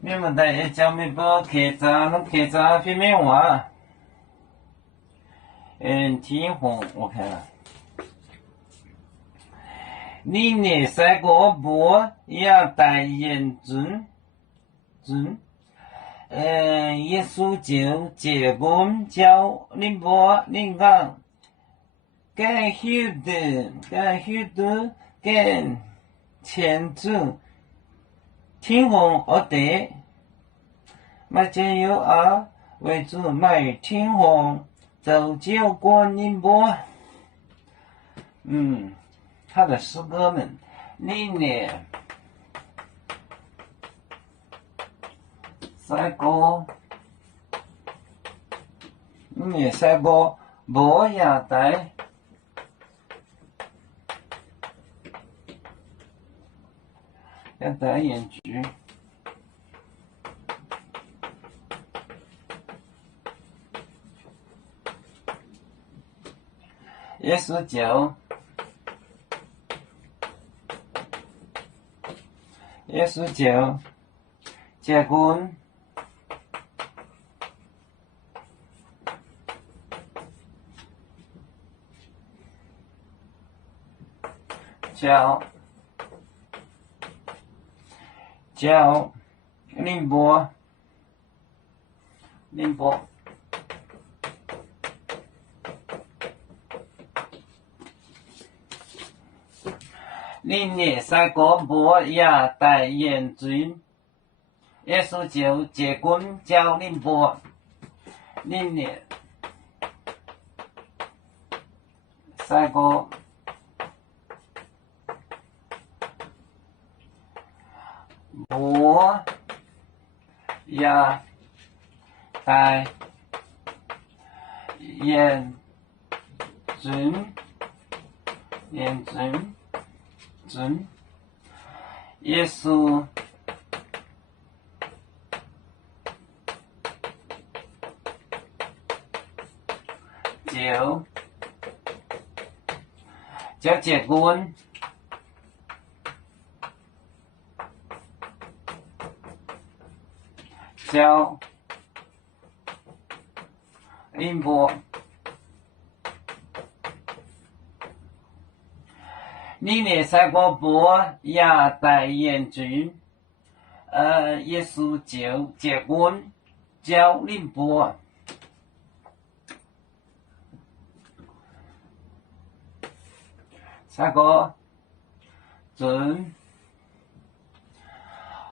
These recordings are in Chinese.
你们大家叫咩波客栈？侬客栈去咩玩？天虹，我看了。你那三个波也戴眼镜，耶稣就结婚叫你波，你讲，该晓得，跟前主天虹我哋，咪只有啊为主买天虹，就叫观音波。他的诗歌们，你呢？三个，你三个无也带，也带眼镜。耶稣叫。耶稣就结婚，叫宁波，你那三个波也戴眼镜，耶稣就结婚叫宁波，你那三个波也戴眼镜，耶稣就结婚，叫宁波。你那三个波也戴眼镜，耶稣就结婚叫宁波。三个准，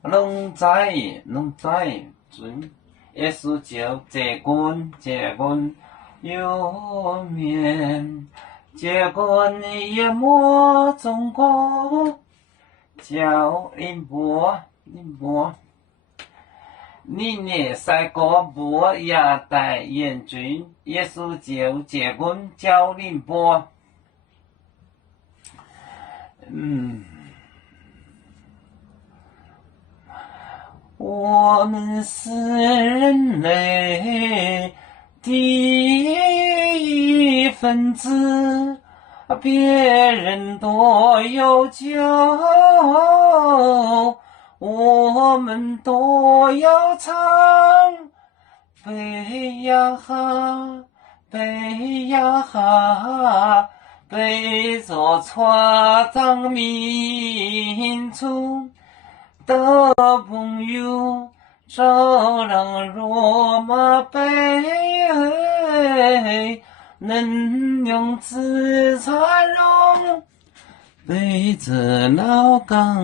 拢在准，耶稣就结婚有面。结婚也莫中国叫宁波，你那三个波也戴眼镜，耶稣就结婚叫宁波。我们是人类的一份子，别人多有酒，我们都要唱。背呀哈，背着船长民族的朋友，照亮罗马杯，能用紫茶容背着老港。